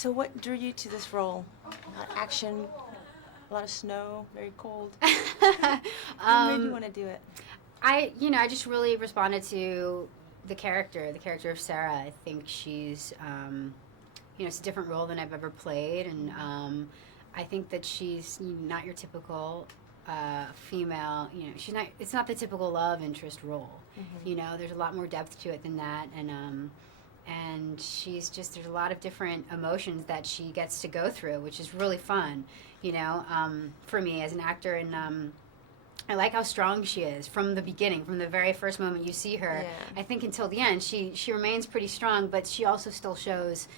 So what drew you to this role? Action, a lot of snow, very cold. What made you want to do it? I just really responded to the character of Sarah. I think she's, it's a different role than I've ever played, and I think that she's not your typical female. She's not. It's not the typical love interest role. Mm-hmm. There's a lot more depth to it than that, and there's a lot of different emotions that she gets to go through, which is really fun. For me as an actor, and I like how strong she is from the beginning, from the very first moment you see her. Yeah. I think until the end, she remains pretty strong, but she also still shows,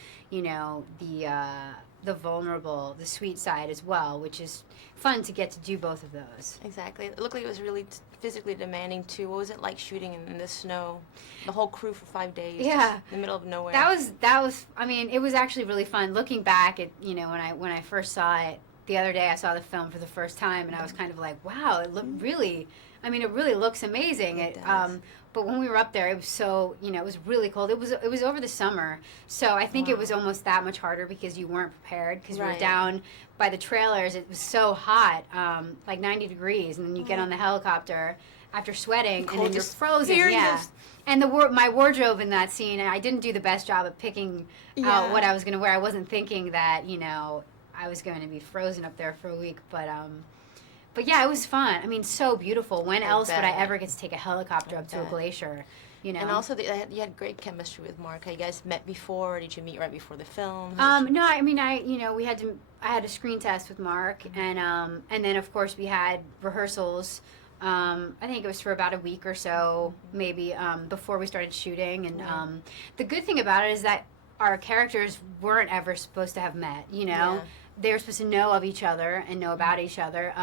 the vulnerable, the sweet side as well, which is fun to get to do both of those. Exactly. It looked like it was really physically demanding too. What was it like shooting in the snow? The whole crew for 5 days. Yeah, in the middle of nowhere. That was. I mean, it was actually really fun. Looking back at when I first saw it the other day, I saw the film for the first time, and I was kind of like, wow, it looked really. I mean, it really looks amazing. It does. But when we were up there, it was so, it was really cold. It was over the summer, so I think it was almost that much harder because you weren't prepared, because we were down by the trailers. It was so hot, like 90 degrees, and then you get on the helicopter after sweating, and then you're frozen. Yeah. And my wardrobe in that scene, I didn't do the best job of picking out what I was going to wear. I wasn't thinking that, I was going to be frozen up there for a week, but yeah, it was fun. I mean, so beautiful. When else would I ever get to take a helicopter up to a glacier? And also, you had great chemistry with Mark. You guys met before? Or did you meet right before the film? No, I mean, I had a screen test with Mark, and then of course we had rehearsals. I think it was for about a week or so, maybe, before we started shooting. And the good thing about it is that our characters weren't ever supposed to have met. They were supposed to know of each other and know about each other.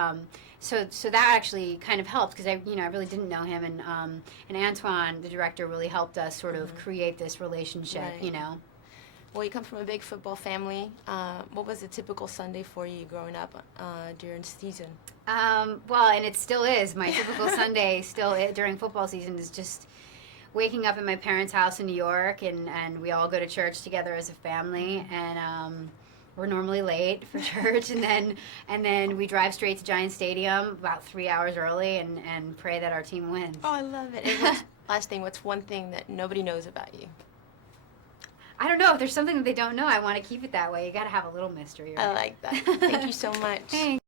So that actually kind of helped, because I really didn't know him, and Antoine, the director, really helped us sort of create this relationship. Well, you come from a big football family. What was a typical Sunday for you growing up during season? Well, and it still is. My typical Sunday during football season is just waking up at my parents' house in New York, and we all go to church together as a family, and we're normally late for church, and then we drive straight to Giant Stadium about 3 hours early and pray that our team wins. Oh, I love it. And last thing, what's one thing that nobody knows about you? I don't know. If there's something that they don't know, I want to keep it that way. You got to have a little mystery. Right? I like that. Thank you so much. Thanks.